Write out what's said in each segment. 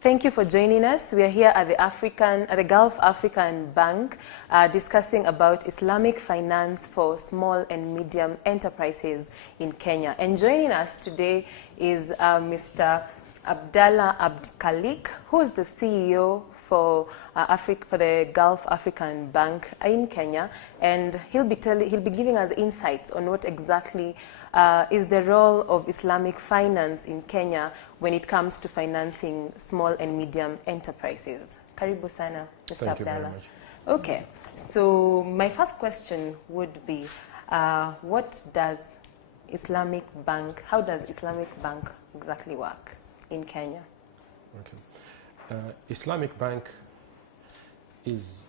Thank you for joining us. We are here at the Gulf African Bank discussing about Islamic finance for small and medium enterprises in Kenya. And joining us today is Mr. Abdalla Abdulkhalik, who is the CEO for the Gulf African Bank in Kenya, and he'll be giving us insights on what exactly is the role of Islamic finance in Kenya when it comes to financing small and medium enterprises. Karibu sana, Mr. Thank you very Abdalla. much. Okay, so my first question would be, how does Islamic Bank exactly work in Kenya? Okay. Islamic Bank is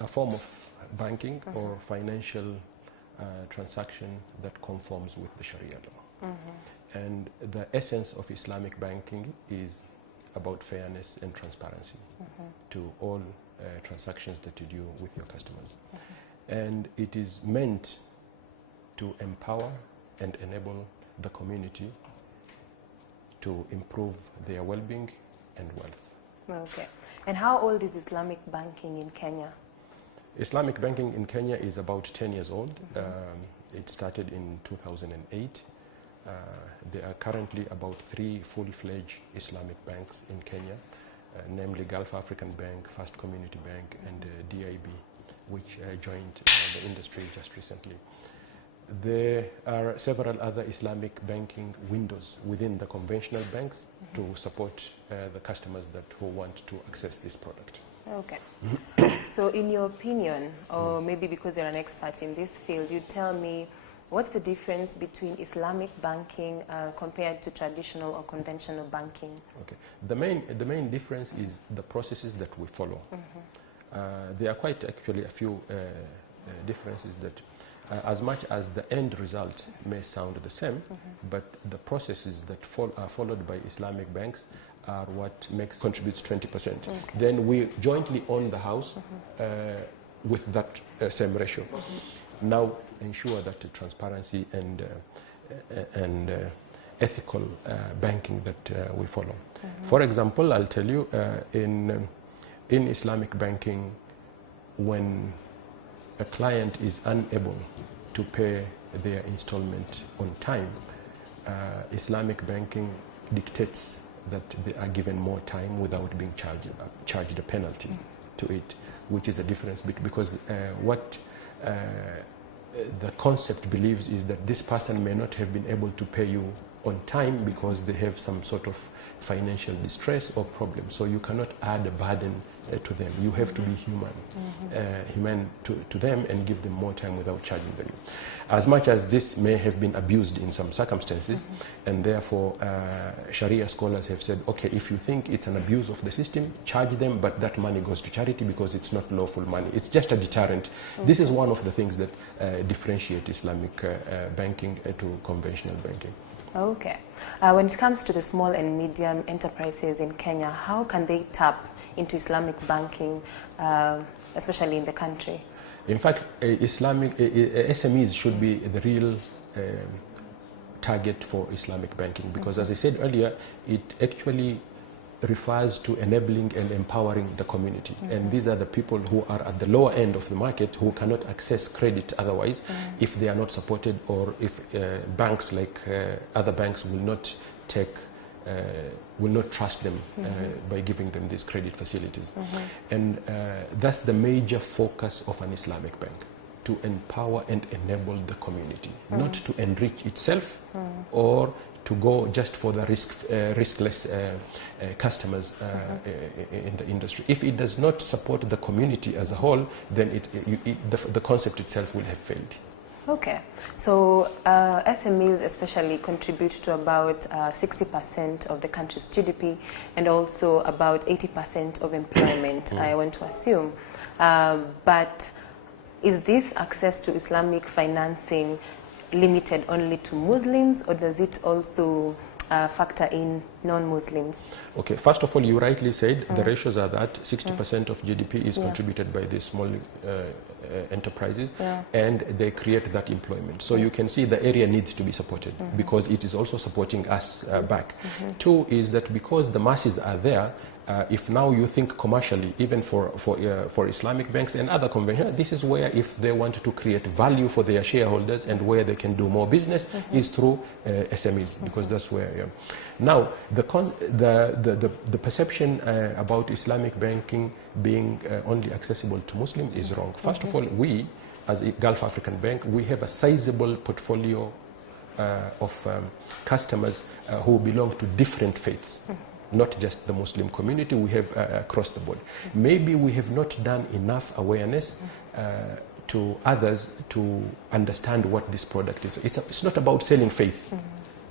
a form of banking or financial transaction that conforms with the Sharia law. And the essence of Islamic banking is about fairness and transparency to all transactions that you do with your customers. And it is meant to empower and enable the community to improve their well-being and wealth. Okay. And how old is Islamic banking in Kenya? Islamic banking in Kenya is about 10 years old. It started in 2008. There are currently about 3 fully-fledged Islamic banks in Kenya, namely Gulf African Bank, First Community Bank, and DIB, which joined the industry just recently. There are several other Islamic banking windows within the conventional banks to support the customers who want to access this product. Okay. So in your opinion, or maybe because you're an expert in this field, you tell me what's the difference between Islamic banking compared to traditional or conventional banking? Okay. The main difference is the processes that we follow. There are quite actually a few differences that as much as the end result may sound the same, but the processes that are followed by Islamic banks are what contributes 20%. Then we jointly own the house with that same ratio. Now ensure that the transparency and ethical banking that we follow. For example, I'll tell you, in Islamic banking, when a client is unable to pay their installment on time, Islamic banking dictates that they are given more time without being charged a penalty to it, which is a difference because what the concept believes is that this person may not have been able to pay you on time because they have some sort of financial distress or problem. So you cannot add a burden to them. You have to be human to them and give them more time without charging them. As much as this may have been abused in some circumstances, and therefore Sharia scholars have said, okay, if you think it's an abuse of the system, charge them, but that money goes to charity because it's not lawful money. It's just a deterrent. This is one of the things that differentiate Islamic banking to conventional banking. Okay. When it comes to the small and medium enterprises in Kenya, how can they tap into Islamic banking, especially in the country? In fact, SMEs should be the real target for Islamic banking because, as I said earlier, it actually refers to enabling and empowering the community. And these are the people who are at the lower end of the market who cannot access credit otherwise if they are not supported, or if banks like other banks will not trust them by giving them these credit facilities. And that's the major focus of an Islamic bank, to empower and enable the community, not to enrich itself or to go just for the riskless customers in the industry. If it does not support the community as a whole, then the concept itself will have failed. Okay, so SMEs especially contribute to about 60% of the country's GDP and also about 80% of employment, I want to assume. But is this access to Islamic financing limited only to Muslims, or does it also factor in non-Muslims? Okay, first of all, you rightly said the ratios are that 60% of GDP is contributed by these small enterprises, and they create that employment. So you can see the area needs to be supported because it is also supporting us back. Two is that because the masses are there, if now you think commercially, even for Islamic banks and other conventional, this is where if they want to create value for their shareholders and where they can do more business is through SMEs, because that's where. Now the perception about Islamic banking being only accessible to Muslims is wrong. First of all, we as a Gulf African Bank, we have a sizable portfolio of customers who belong to different faiths. Not just the Muslim community, we have across the board. Maybe we have not done enough awareness to others to understand what this product is. It's not about selling faith.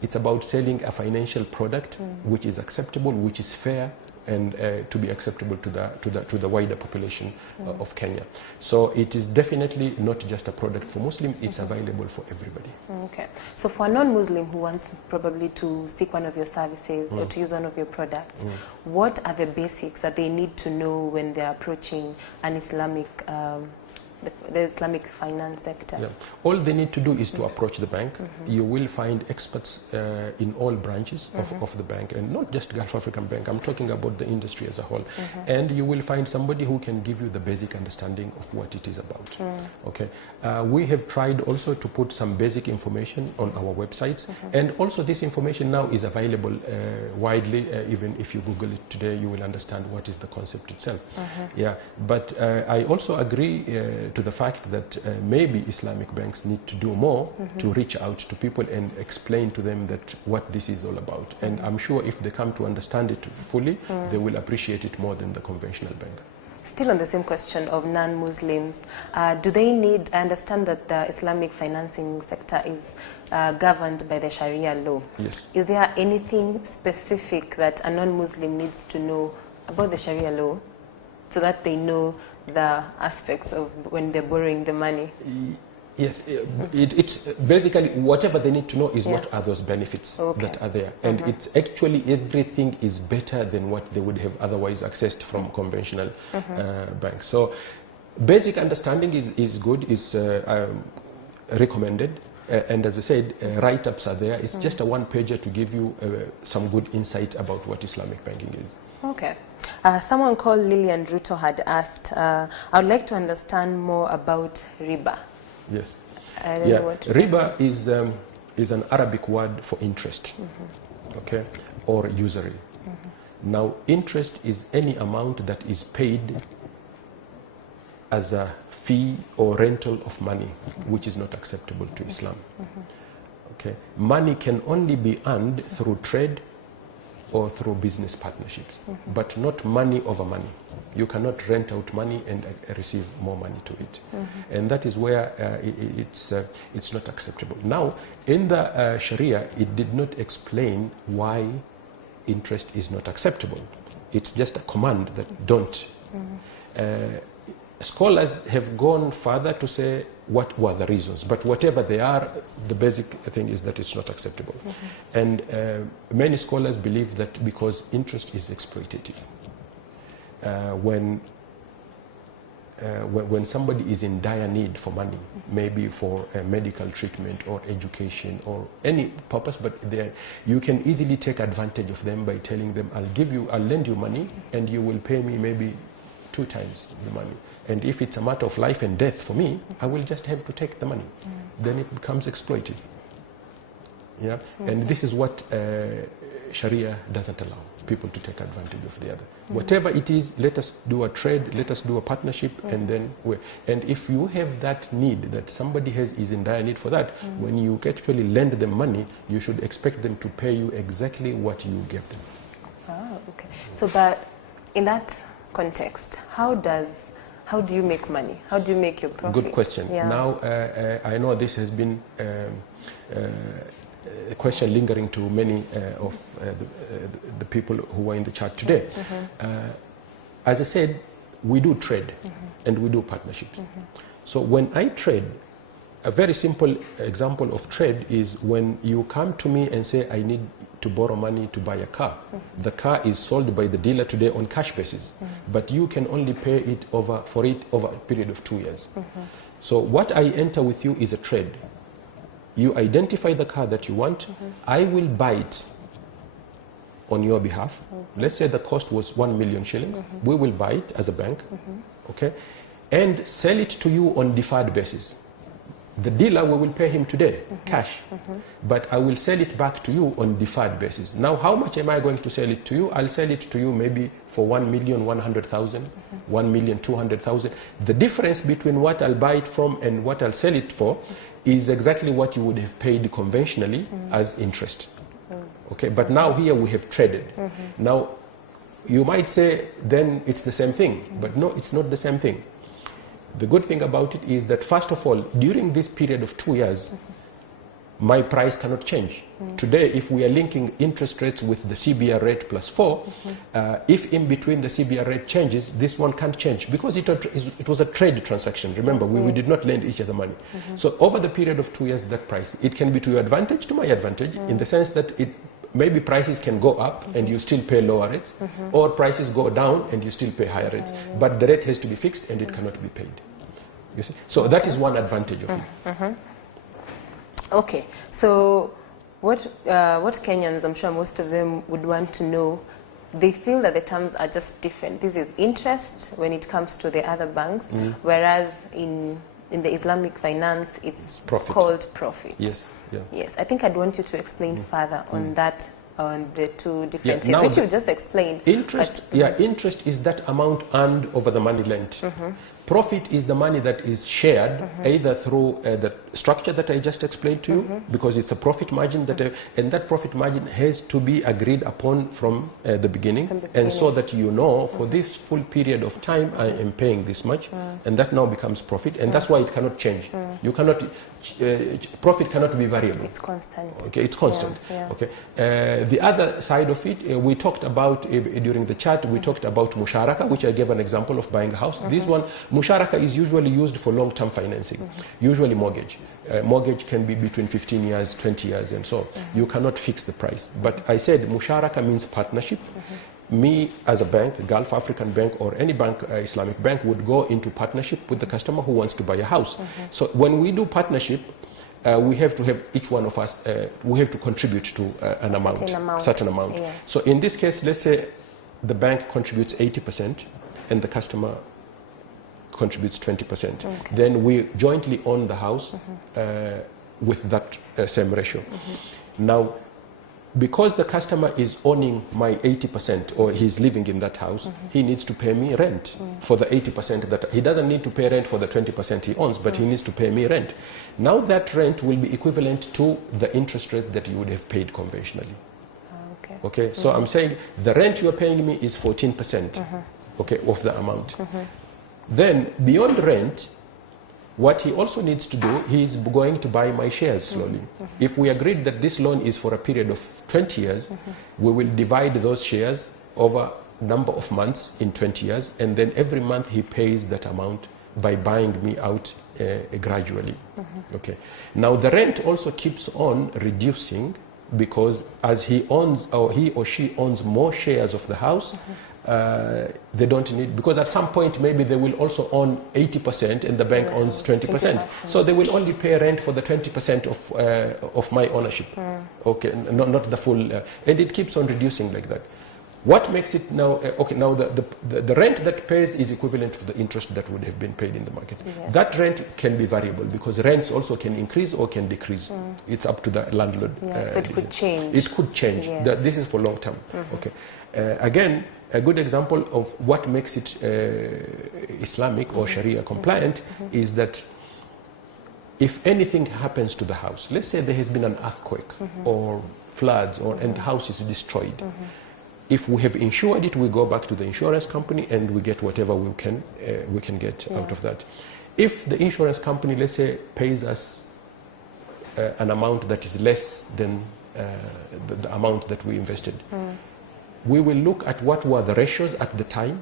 It's about selling a financial product which is acceptable, which is fair, and to be acceptable to the wider population of Kenya. So it is definitely not just a product for Muslims, it's available for everybody. Okay. So for a non-Muslim who wants probably to seek one of your services or to use one of your products, what are the basics that they need to know when they're approaching an Islamic the Islamic finance sector? Yeah. All they need to do is to approach the bank. You will find experts in all branches of the bank, and not just Gulf African Bank. I'm talking about the industry as a whole. And you will find somebody who can give you the basic understanding of what it is about. Okay. We have tried also to put some basic information on our websites, and also this information now is available widely. Even if you Google it today, you will understand what is the concept itself. Yeah. But I also agree to the fact that maybe Islamic banks need to do more to reach out to people and explain to them that what this is all about. And I'm sure if they come to understand it fully, they will appreciate it more than the conventional bank. Still on the same question of non-Muslims, do they need, I understand that the Islamic financing sector is governed by the Sharia law. Yes. Is there anything specific that a non-Muslim needs to know about the Sharia law so that they know the aspects of when they're borrowing the money? Yes, it's basically whatever they need to know is what are those benefits that are there. And it's actually everything is better than what they would have otherwise accessed from conventional banks. So basic understanding is good, is recommended. And as I said, write-ups are there. It's just a one-pager to give you some good insight about what Islamic banking is. Okay. Someone called Lillian Ruto had asked, I would like to understand more about riba. Yes. I don't know what riba is an Arabic word for interest, okay, or usury. Now, interest is any amount that is paid as a fee or rental of money, which is not acceptable to Islam. Okay. Money can only be earned through trade or through business partnerships, but not money over money. You cannot rent out money and receive more money to it. And that is where it's not acceptable. Now, in the Sharia, it did not explain why interest is not acceptable. It's just a command that don't. Scholars have gone further to say what were the reasons, but whatever they are, the basic thing is that it's not acceptable. And many scholars believe that because interest is exploitative. When somebody is in dire need for money, maybe for medical treatment or education or any purpose, but you can easily take advantage of them by telling them, I'll lend you money and you will pay me maybe 2 times the money. And if it's a matter of life and death for me, I will just have to take the money. Then it becomes exploitive. Yeah? And this is what Sharia doesn't allow people to take advantage of the other. Whatever it is, let us do a trade, let us do a partnership, and then and if you have that need that somebody is in dire need for that, when you actually lend them money, you should expect them to pay you exactly what you gave them. Oh, okay. So, but in that context, how do you make money? How do you make your profit? Good question. Yeah. Now, I know this has been a question lingering to many of the people who are in the chat today. As I said, we do trade and we do partnerships. So when I trade, a very simple example of trade is when you come to me and say, I need to borrow money to buy a car. The car is sold by the dealer today on cash basis, but you can only pay it over a period of 2 years. So what I enter with you is a trade. You identify the car that you want. I will buy it on your behalf. Let's say the cost was 1 million shillings. We will buy it as a bank, okay, and sell it to you on deferred basis. The dealer, we will pay him today, cash, but I will sell it back to you on deferred basis. Now, how much am I going to sell it to you? I'll sell it to you maybe for 1,100,000, 1,200,000. The difference between what I'll buy it from and what I'll sell it for is exactly what you would have paid conventionally as interest. Okay, but now here we have traded. Now, you might say, then it's the same thing, but no, it's not the same thing. The good thing about it is that, first of all, during this period of 2 years, my price cannot change. Today, if we are linking interest rates with the CBR rate plus 4, if in between the CBR rate changes, this one can't change because it was a trade transaction. Remember, we did not lend each other money. So over the period of 2 years, that price, it can be to your advantage, to my advantage, in the sense that maybe prices can go up and you still pay lower rates, or prices go down and you still pay higher rates. But the rate has to be fixed and it cannot be paid. You see? So that is one advantage of it. Okay, so what Kenyans, I'm sure most of them would want to know, they feel that the terms are just different. This is interest when it comes to the other banks, whereas in the Islamic finance, it's called profit. Yes. Yeah. Yes, I think I'd want you to explain further on that, on the two differences, which you just explained. Interest, interest is that amount earned over the money lent. Profit is the money that is shared either through the structure that I just explained to you, because it's a profit margin and that profit margin has to be agreed upon from the beginning, and so that you know for this full period of time I am paying this much, and that now becomes profit, and that's why it cannot change. You cannot profit cannot be variable. It's constant. Okay, it's constant. Okay. The other side of it, we talked about during the chat. We talked about musharaka, which I gave an example of buying a house. This one, musharaka, is usually used for long-term financing, usually mortgage. Mortgage can be between 15 years, 20 years, and so you cannot fix the price. But I said musharaka means partnership. Me as a bank, a Gulf African bank or any bank, Islamic bank, would go into partnership with the customer who wants to buy a house. So when we do partnership, we have to have, each one of us, we have to contribute to an certain amount. Yes. So in this case, let's say the bank contributes 80% and the customer contributes 20%. Then we jointly own the house with that same ratio. Now, because the customer is owning my 80%, or he's living in that house, he needs to pay me rent for the 80% that he doesn't need to pay rent for the 20% he owns, but he needs to pay me rent. Now that rent will be equivalent to the interest rate that you would have paid conventionally. Okay, so I'm saying the rent you are paying me is 14%, okay, of the amount. Then beyond rent, what he also needs to do, he is going to buy my shares slowly. If we agreed that this loan is for a period of 20 years, we will divide those shares over number of months in 20 years, and then every month he pays that amount by buying me out gradually. Okay. Now the rent also keeps on reducing, because as he owns, or he or she owns more shares of the house, they don't need, because at some point maybe they will also own 80% and the bank owns 20%. So they will only pay rent for the 20% of my ownership. Okay, not the full, and it keeps on reducing like that. What makes it now, okay, now the rent that pays is equivalent to the interest that would have been paid in the market. That rent can be variable, because rents also can increase or can decrease. It's up to the landlord. So it could change. It could change. This is for long term. Okay. Again, a good example of what makes it Islamic or Sharia compliant is that if anything happens to the house, let's say there has been an earthquake or floods, and the house is destroyed. If we have insured it, we go back to the insurance company and we get whatever we can get out of that. If the insurance company, let's say, pays us an amount that is less than the amount that we invested, we will look at what were the ratios at the time.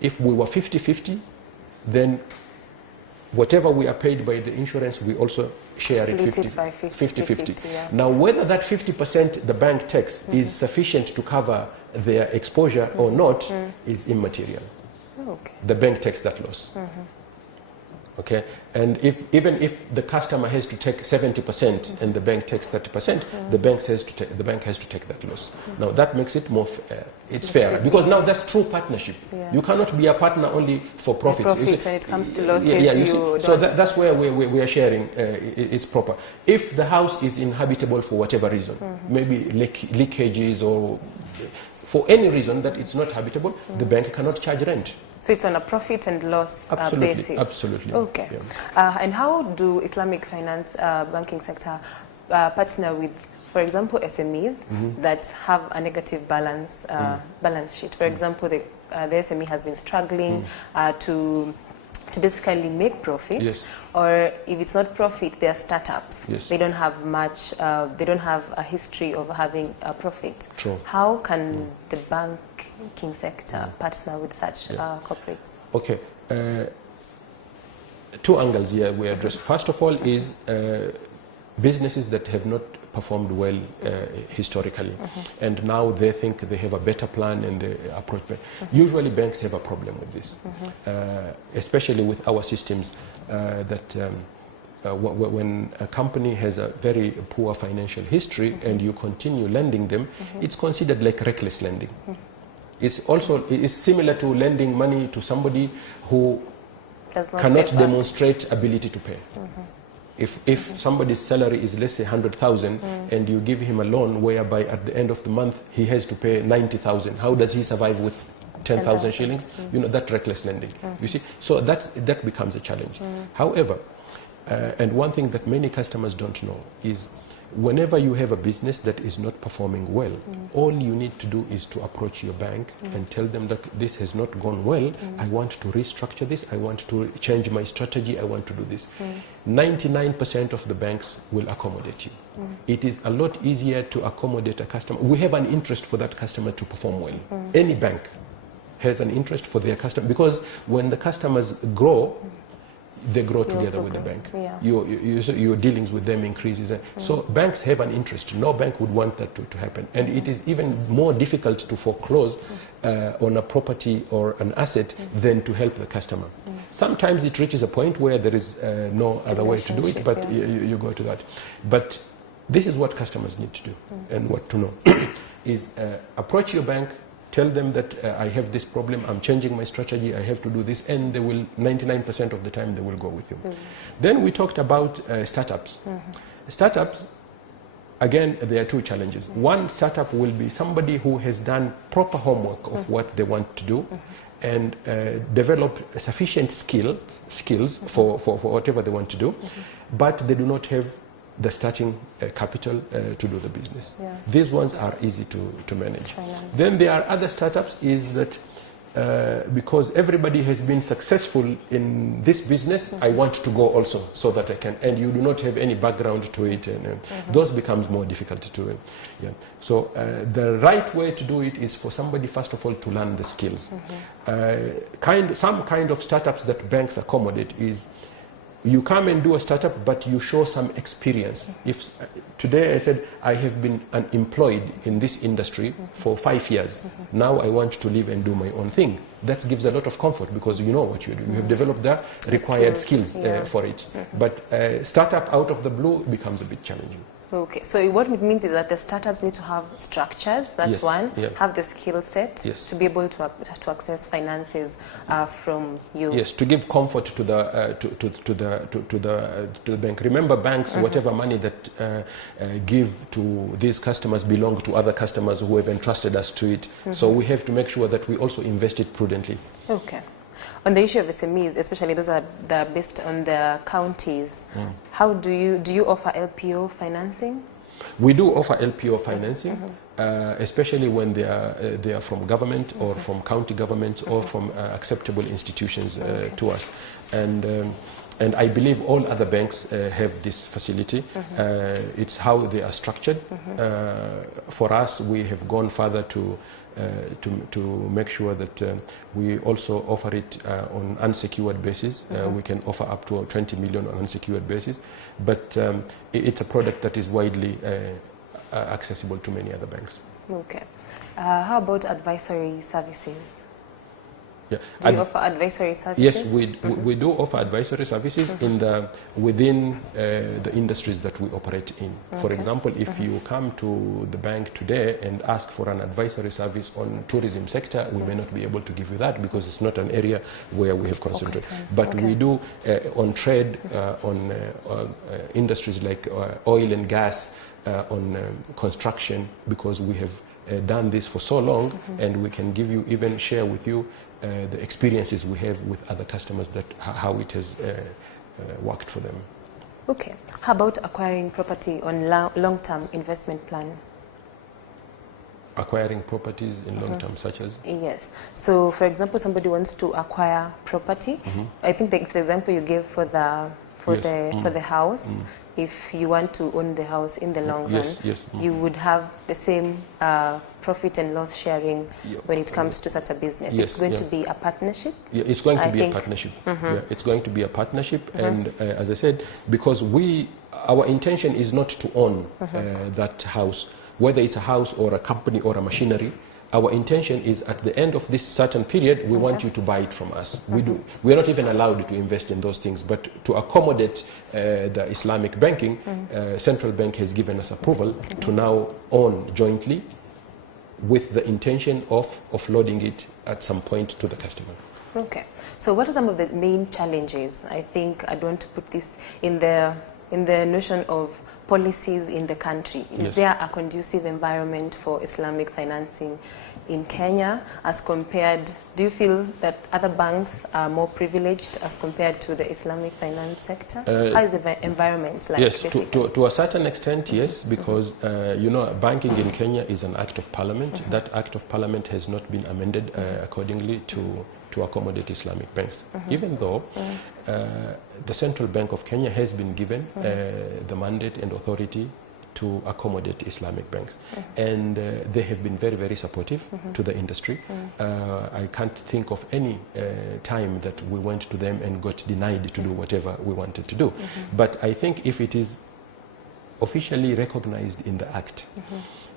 If we were 50-50, then whatever we are paid by the insurance, we also share it 50-50. Yeah. Now, whether that 50% the bank takes is sufficient to cover their exposure or not is immaterial. Okay. The bank takes that loss. Okay, and even if the customer has to take 70% and the bank takes 30%, the bank has to take that loss. Now that makes it more it's fairer, because now that's true partnership. Yeah. You cannot be a partner only for profit. When it comes to losses, so that's where we are sharing. It's proper. If the house is inhabitable for whatever reason, maybe leakages or for any reason that it's not habitable, the bank cannot charge rent. So it's on a profit and loss basis. Absolutely. Okay. Yeah. And how do Islamic finance banking sector partner with, for example, SMEs that have a negative balance sheet? For example, the SME has been struggling to basically make profit, yes. or if it's not profit, they are startups. Yes. They don't have much. They don't have a history of having a profit. True. How can the banking sector partner with such corporates? Okay. Two angles here we address. First of all is businesses that have not performed well historically, and now they think they have a better plan and they approach better. Usually banks have a problem with this, especially with our systems that when a company has a very poor financial history and you continue lending them, it's considered like reckless lending. It's similar to lending money to somebody who cannot demonstrate ability to pay. If somebody's salary is, let's say, 100,000 and you give him a loan whereby at the end of the month he has to pay 90,000, how does he survive with 10,000 shillings? You know, that reckless lending. You see, so that becomes a challenge. However, and one thing that many customers don't know is whenever you have a business that is not performing well, all you need to do is to approach your bank and tell them that this has not gone well, I want to restructure this, I want to change my strategy, I want to do this. 99% of the banks will accommodate you. It is a lot easier to accommodate a customer. We have an interest for that customer to perform well. Any bank has an interest for their customer, because when the customers grow, they grow together with the bank. Yeah. Your dealings with them increases. So banks have an interest. No bank would want that to happen. And it is even more difficult to foreclose on a property or an asset than to help the customer. Sometimes it reaches a point where there is no other way to do it, but you go to that. But this is what customers need to do and what to know is approach your bank, tell them that I have this problem, I'm changing my strategy, I have to do this, and they will, 99% of the time, they will go with you. Then we talked about startups. Startups, again, there are two challenges. One startup will be somebody who has done proper homework of what they want to do and develop sufficient skills for whatever they want to do, but they do not have the starting capital to do the business. These ones are easy to manage. Then there are other startups is that because everybody has been successful in this business, I want to go also so that I can, and you do not have any background to it, and those becomes more difficult to do. So the right way to do it is for somebody first of all to learn the skills. Some kind of startups that banks accommodate is you come and do a startup, but you show some experience. If today I said I have been unemployed in this industry for 5 years, now I want to live and do my own thing. That gives a lot of comfort because you know what you do. You have developed the required skills for it. But startup out of the blue becomes a bit challenging. Okay, so what it means is that the startups need to have structures, that's one, have the skill set to be able to access finances from you. Yes, to give comfort to the bank. Remember, banks, whatever money that give to these customers belong to other customers who have entrusted us to it. So we have to make sure that we also invest it prudently. Okay. On the issue of SMEs, especially those that are based on the counties, how do you offer LPO financing? We do offer LPO financing, especially when they are from government or from county governments or from acceptable institutions to us. And And I believe all other banks have this facility. It's how they are structured. For us, we have gone further to make sure that we also offer it on unsecured basis. We can offer up to 20 million on unsecured basis, but it's a product that is widely accessible to many other banks. Okay. How about advisory services? Yeah. Do you offer advisory services? Yes, we do offer advisory services within the industries that we operate in. For example, if you come to the bank today and ask for an advisory service on tourism sector, we may not be able to give you that because it's not an area where we have concentrated. But we do on trade, on industries like oil and gas, on construction, because we have done this for so long, and we can give you, even share with you the experiences we have with other customers, that how it has worked for them. Okay. How about acquiring property on long-term investment plan? Acquiring properties in long term, such as? Yes. So, for example, somebody wants to acquire property. I think the example you gave for the house. If you want to own the house in the long run, you would have the same profit and loss sharing when it comes to such a business. It's going to be a partnership? Yeah, it's going to be a partnership. Yeah, it's going to be a partnership. And as I said, because our intention is not to own that house, whether it's a house or a company or a machinery. Our intention is, at the end of this certain period, we want you to buy it from us. We are not even allowed to invest in those things, but to accommodate the Islamic banking, Central Bank has given us approval to now own jointly, with the intention of offloading it at some point to the customer. Okay. So what are some of the main challenges? I think I'd want to put this in the notion of policies in the country. Is there a conducive environment for Islamic financing in Kenya as compared? Do you feel that other banks are more privileged as compared to the Islamic finance sector? How is the environment like? Yes, to a certain extent, yes, because banking in Kenya is an act of parliament. That act of parliament has not been amended accordingly to accommodate Islamic banks, even though the Central Bank of Kenya has been given the mandate and authority to accommodate Islamic banks. And they have been very, very supportive to the industry. I can't think of any time that we went to them and got denied to do whatever we wanted to do. But I think if it is officially recognized in the Act,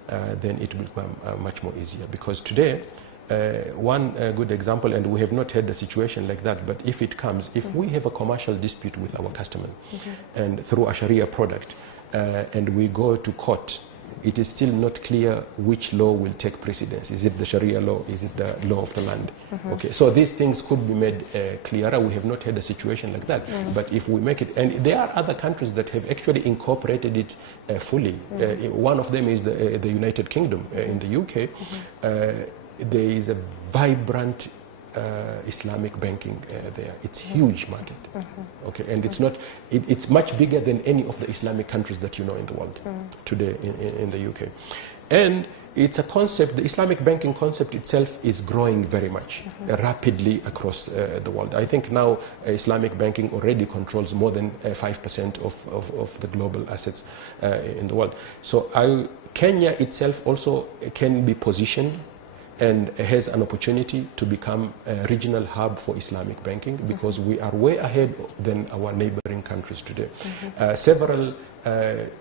then it will become much more easier. Because today, one good example, and we have not had a situation like that, but if it comes, if we have a commercial dispute with our customer and through a Sharia product, and we go to court, it is still not clear which law will take precedence. Is it the Sharia law? Is it the law of the land? Okay, so these things could be made clearer. We have not had a situation like that, but if we make it, and there are other countries that have actually incorporated it fully. One of them is the United Kingdom. In the UK, there is a vibrant Islamic banking there. It's a huge market. Okay, and it's not. It's much bigger than any of the Islamic countries that you know in the world today in the UK, and it's a concept. The Islamic banking concept itself is growing very much rapidly across the world. I think now Islamic banking already controls more than 5% of the global assets in the world. So Kenya itself also can be positioned and has an opportunity to become a regional hub for Islamic banking, because we are way ahead than our neighboring countries today. Several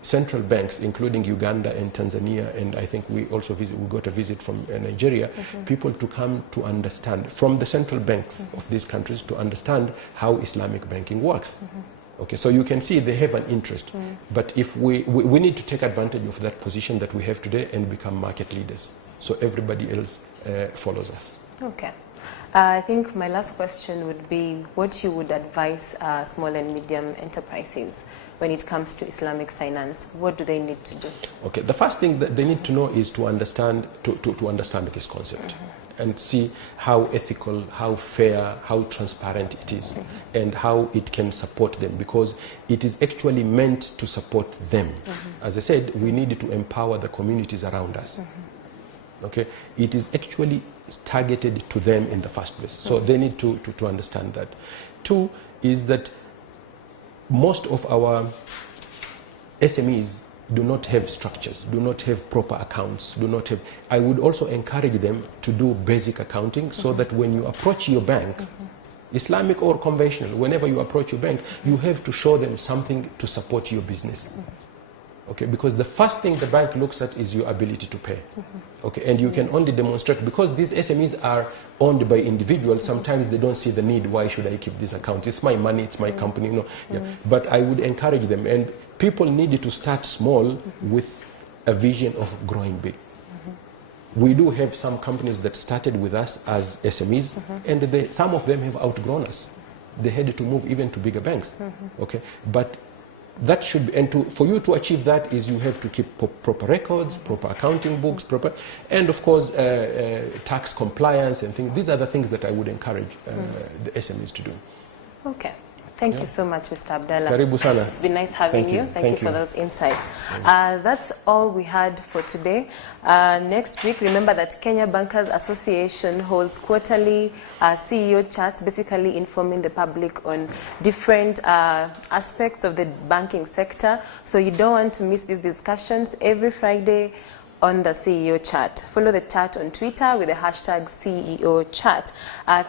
central banks, including Uganda and Tanzania, and I think we also we got a visit from Nigeria, people to come to understand from the central banks of these countries to understand how Islamic banking works. Okay, so you can see they have an interest, but if we need to take advantage of that position that we have today and become market leaders, so everybody else follows us. Okay. I think my last question would be what you would advise small and medium enterprises when it comes to Islamic finance. What do they need to do? Okay, the first thing that they need to know is to understand this concept and see how ethical, how fair, how transparent it is, and how it can support them, because it is actually meant to support them. As I said, we need to empower the communities around us. Okay, it is actually targeted to them in the first place, so they need to understand that. Two is that most of our SMEs do not have structures, do not have proper accounts, do not have. I would also encourage them to do basic accounting so that when you approach your bank, Islamic or conventional, whenever you approach your bank, you have to show them something to support your business. Okay, because the first thing the bank looks at is your ability to pay. Okay, and you can only demonstrate, because these SMEs are owned by individuals, sometimes they don't see the need. Why should I keep this account? It's my money, it's my company, you know. Yeah. But I would encourage them, and people need to start small with a vision of growing big. We do have some companies that started with us as SMEs, and some of them have outgrown us. They had to move even to bigger banks. Okay, but that should be, and for you to achieve that is you have to keep proper records, proper accounting books, and of course tax compliance and things. These are the things that I would encourage the SMEs to do. Okay. Thank you so much, Mr. Abdalla. Karibu sana. It's been nice having you. Thank you for those insights. That's all we had for today. Next week, remember that Kenya Bankers Association holds quarterly CEO chats, basically informing the public on different aspects of the banking sector. So you don't want to miss these discussions every Friday on the CEO chat. Follow the chat on Twitter with the hashtag CEO chat.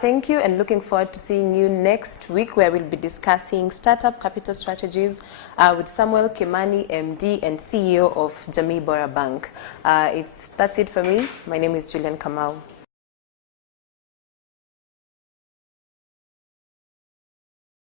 Thank you, and looking forward to seeing you next week, where we'll be discussing startup capital strategies with Samuel Kimani, MD and CEO of Jamii Bora Bank. That's it for me. My name is Julian Kamau.